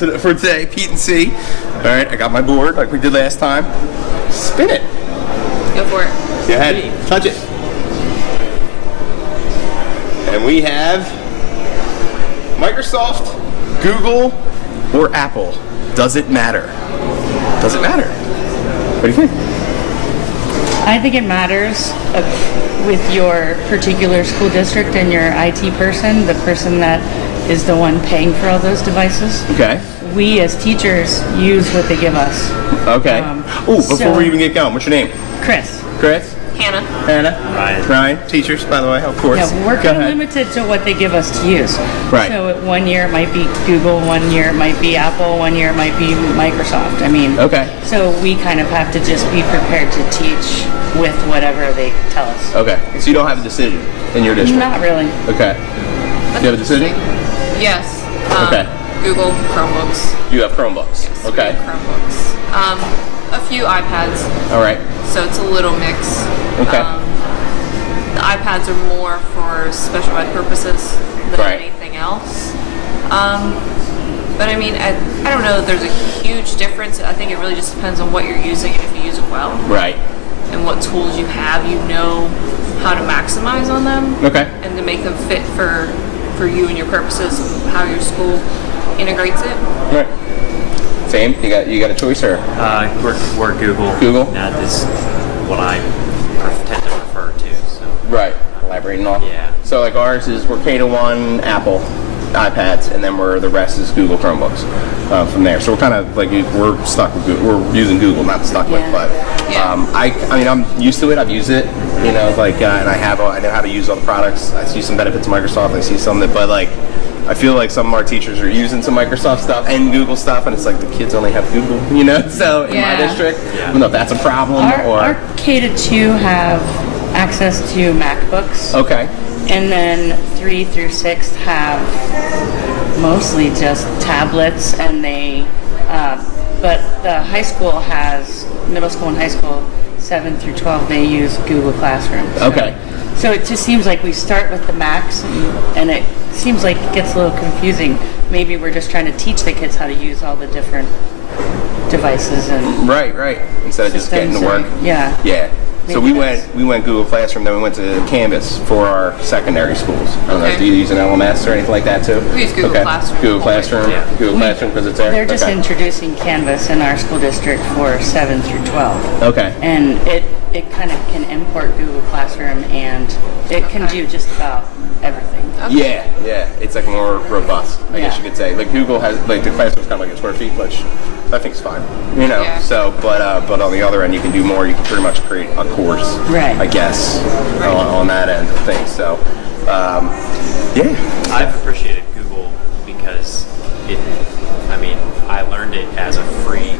for today, PETE&C. All right, I got my board like we did last time. Spin it. Go for it. Go ahead. Touch it. And we have Microsoft, Google, or Apple. Does it matter? Does it matter? What do you think? I think it matters with your particular school district and your IT person, the person that is the one paying for all those devices. Okay. We as teachers use what they give us. Okay. Before we even get going, what's your name? Chris. Chris? Hannah. Hannah? Ryan. Teachers, by the way, of course. Yeah, we're kind of limited to what they give us to use. Right. So 1 year it might be Google, 1 year it might be Apple, 1 year it might be Microsoft. I mean, okay. So we kind of have to just be prepared to teach with whatever they tell us. Okay. So you don't have a decision in your district? Not really. Okay. Do you have a decision? Yes. Okay. Google Chromebooks. You have Chromebooks. Yes, Okay. Chromebooks. A few iPads. All right. So it's a little mix. Okay. The iPads are more for special ed purposes than anything else. But I mean, I don't know that there's a huge difference. I think it really just depends on what you're using and if you use it well. Right. And what tools you have, you know how to maximize on them. Okay. And to make them fit for you and your purposes, how your school integrates it. Right. Same. You got a choice, or? We're Google. Google. That is what I tend to prefer to. So. Right. Elaborating on. Yeah. So like ours is we're K-1 Apple iPads, and then the rest is Google Chromebooks from there. So we're kind of like we're stuck with Google. We're using Google, not stuck with, but I mean I'm used to it. I've used it, and I know how to use all the products. I see some benefits of Microsoft. I see some that, but like I feel like some of our teachers are using some Microsoft stuff and Google stuff, and it's like the kids only have Google, So in my district, I don't know if that's a problem our K-2 have access to MacBooks. Okay. And then 3 through 6 have mostly just tablets, and but the high school has, middle school and high school, 7 through 12, they use Google Classroom. Okay. So it just seems like we start with the Macs, and it seems like it gets a little confusing. Maybe we're just trying to teach the kids how to use all the different devices and right. Instead of just getting to work. Yeah. So we went Google Classroom, then we went to Canvas for our secondary schools. I don't know, do you use an LMS or anything like that too? We use Google Classroom. Google Classroom. Yeah. Google Classroom because it's there. They're just introducing Canvas in our school district for 7 through 12. Okay. And it kind of can import Google Classroom, and it can do just about everything. Okay. Yeah. It's like more robust, I guess you could say. Like Google has, like the classroom's kind of like a square feet, which I think is fine. Yeah. So, but on the other end, you can do more. You can pretty much create a course, I guess, on that end of things. So, I've appreciated Google because I learned it as a free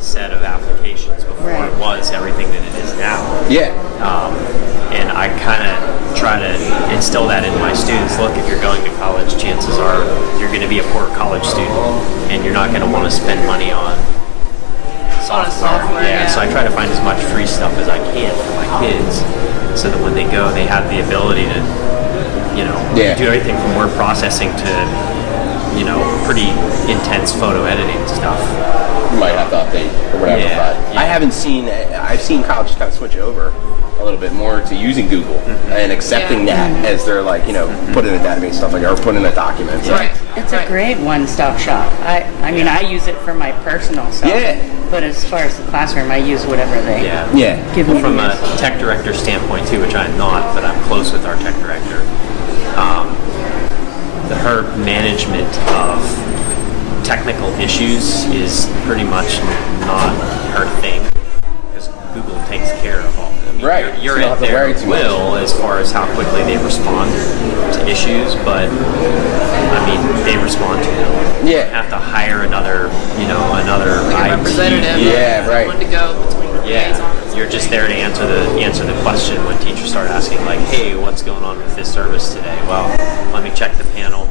set of applications before it was everything that it is now. Yeah. And I kind of try to instill that in my students. Look, if you're going to college, chances are you're going to be a poor college student, and you're not going to want to spend money on software. So I try to find as much free stuff as I can for my kids, so that when they go, they have the ability to, do everything from word processing to, pretty intense photo editing stuff. You might have to update or whatever. But I've seen colleges kind of switch over a little bit more to using Google and accepting that as their put in a database stuff like that, or put in a document. So. It's a great one-stop shop. I mean, I use it for my personal stuff. Yeah. But as far as the classroom, I use whatever they give me. From a tech director standpoint too, which I'm not, but I'm close with our tech director. Her management of technical issues is pretty much not her thing, because Google takes care of all of them. You're at their will as far as how quickly they respond to issues, but they respond to them. You have to hire another IT representative. Someone to go between the liaisons. You're just there to answer the question when teachers start asking, like, hey, what's going on with this service today? Well, let me check the panel.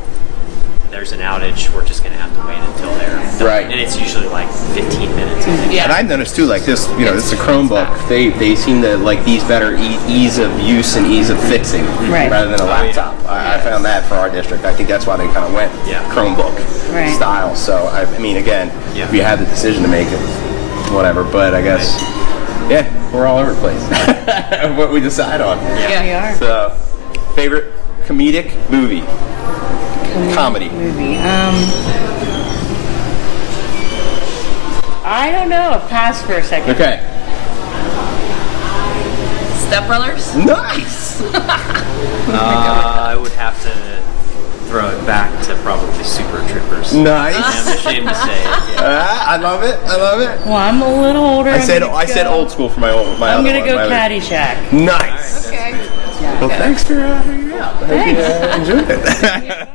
there's an outage, we're just going to have to wait until they're done. Right. And it's usually like 15 minutes. Yeah. And I've noticed too, like this, this is a Chromebook. They seem to like these better ease of use and ease of fixing rather than a laptop. I found that for our district. I think that's why they kind of went Chromebook style. So I mean, again, if you had the decision to make it, whatever. But I guess, we're all over the place. What we decide on. Yeah. We are. So, favorite comedic movie. Comedy. Movie. I don't know. Pass for a second. Okay. Step Brothers. Nice. I would have to throw it back to probably Super Troopers. Nice. I'm ashamed to say it. Yeah. I love it. I love it. Well, I'm a little older. I said old school for my I'm other gonna one, go my other- Caddyshack. Nice. Okay. Well, thanks for hanging out. I hope you enjoyed it.